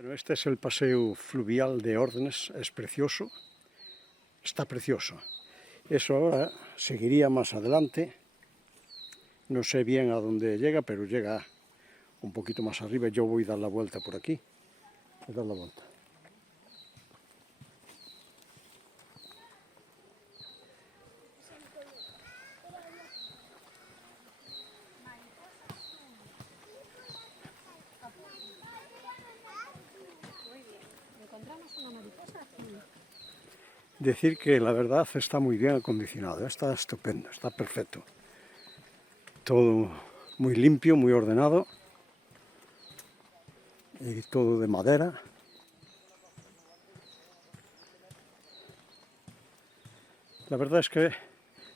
Bueno, este es el paseo fluvial de Órdenes, es precioso, está precioso. Eso ahora seguiría más adelante, no sé bien a dónde llega, pero llega un poquito más arriba. Yo voy a dar la vuelta por aquí, voy a dar la vuelta. Decir que la verdad está muy bien acondicionado, está estupendo, está perfecto. Todo muy limpio, muy ordenado, y todo de madera. La verdad es que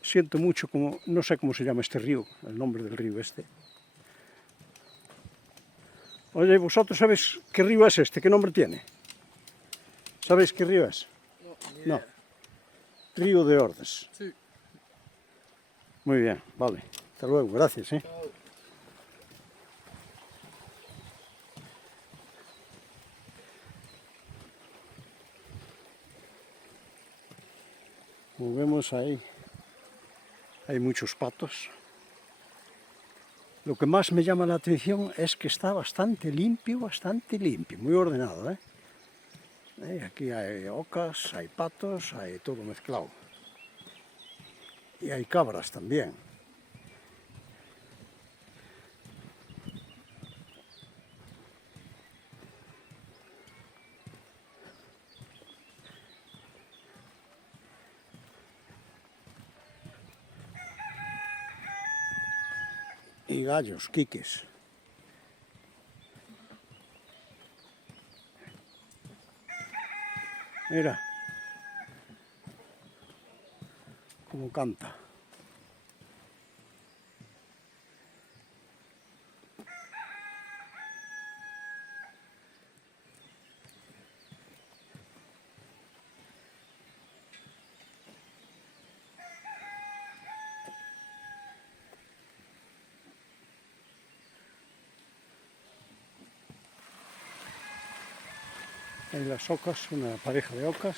siento mucho como, no sé cómo se llama este río, el nombre del río este. Oye, ¿vosotros sabéis qué río es este? ¿Qué nombre tiene? ¿Sabéis qué río es? No. Río de Ordes. Sí. Muy bien, vale. Hasta luego, gracias. Como vemos ahí, hay muchos patos. Lo que más me llama la atención es que está bastante limpio, muy ordenado, ¿eh? Aquí hay ocas, hay patos, hay todo mezclado. Y hay cabras también. Y gallos, quiques. Mira cómo canta. Hay las ocas, una pareja de ocas.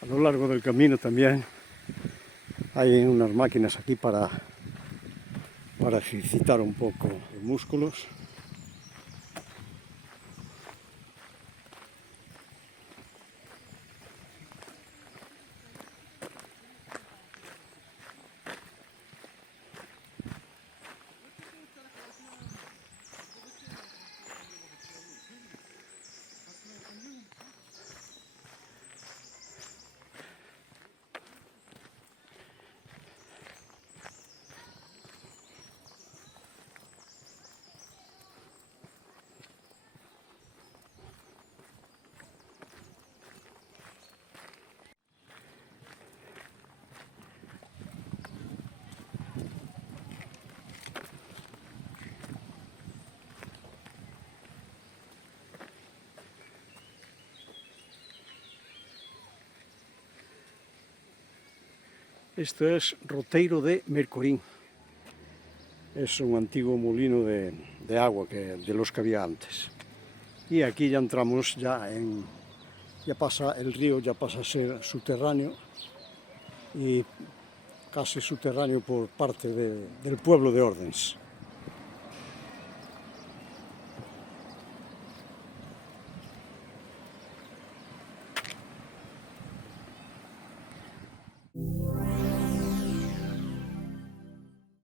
A lo largo del camino también hay unas máquinas aquí para para ejercitar un poco los músculos. Esto es Roteiro de Mercorín. Es un antiguo molino de agua de los que había antes. Y aquí ya entramos ya pasa el río, ya pasa a ser subterráneo y casi subterráneo por parte del pueblo de Ordens.